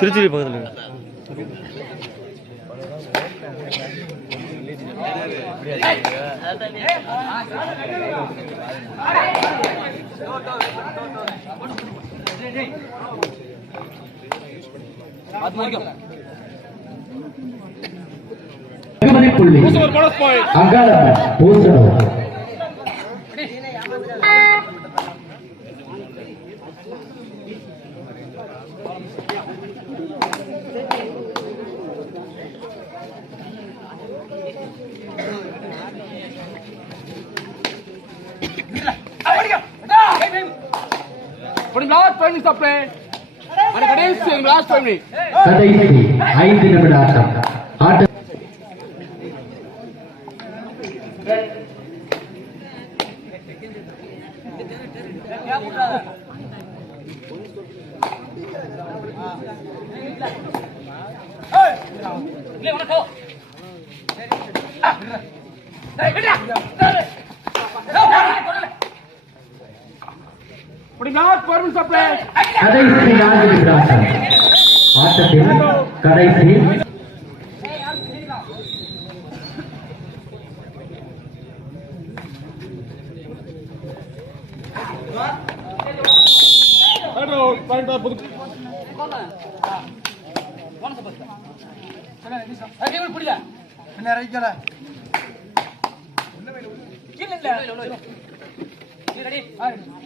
திருச்சி பக்கத்தில் அங்காளம் பூசணம் Pudukkottai Side out. Point for Pudukkottai Trichy பக்கத்தில் வெகுமதி புள்ளி அங்காளம்மன் பூசணம் கடைசி ஐந்து நிமிட ஆட்டம் ஆட்ட கடைசி நான்கு ஆட்டம் ஆட்டத்தில் கடைசி. Side out. Point for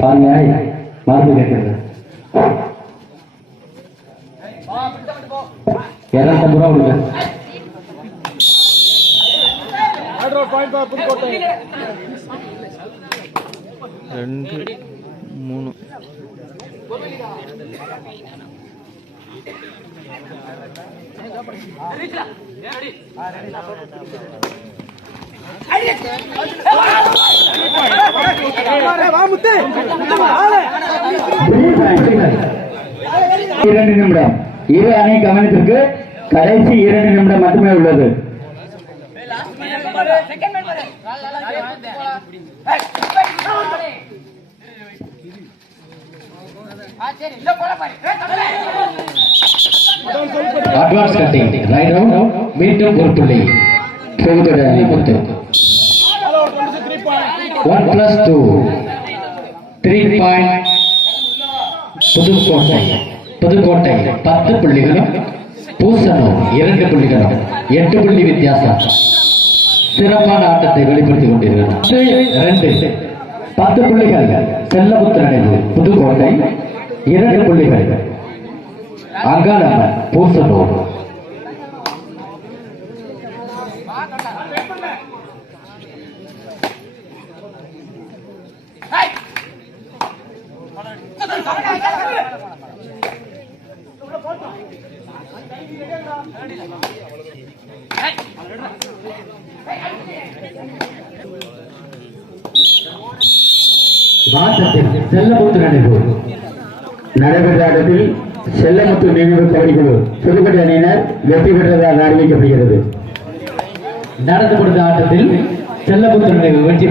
பாருங்க. மருந்து கேட்கறது இரநூத்தம்பது ரூபா கொடுங்க. ரெண்டு மூணு. இரண்டு நிமிடம். இரு அணி கவனத்திற்கு கடைசி இரண்டு நிமிடம் மட்டுமே உள்ளது. அட்வான்ஸ் கட்டிங் ரைட் அவுட் மீண்டும் ஒரு புள்ளி. புதுக்கடை அணி முத்து 1 plus 2 3. புதுக்கோட்டை புதுக்கோட்டை பத்து புள்ளிகளும் பூசணம் இரண்டு புள்ளிகளும் எட்டு புள்ளி வித்தியாசம் சிறப்பான ஆட்டத்தை வெளிப்படுத்திக் கொண்டிருக்கிறார் ரெண்டு பத்து புள்ளிகள் செல்லபுத்திரனைவு புதுக்கோட்டை இரண்டு புள்ளிகள் அங்காளம்மன் பூசணூர் வாசத்தில் செல்லமுத்து நினைவு நடைபெற்ற ஆட்டத்தில் செல்லமுத்து நினைவு கபடிக்குழு புதுக்கோட்டை அணியினர் வெற்றி பெற்றதாக அறிவிக்கப்படுகிறது. நடத்தப்படுத்த ஆட்டத்தில் செல்லமுத்து நினைவு வெற்றி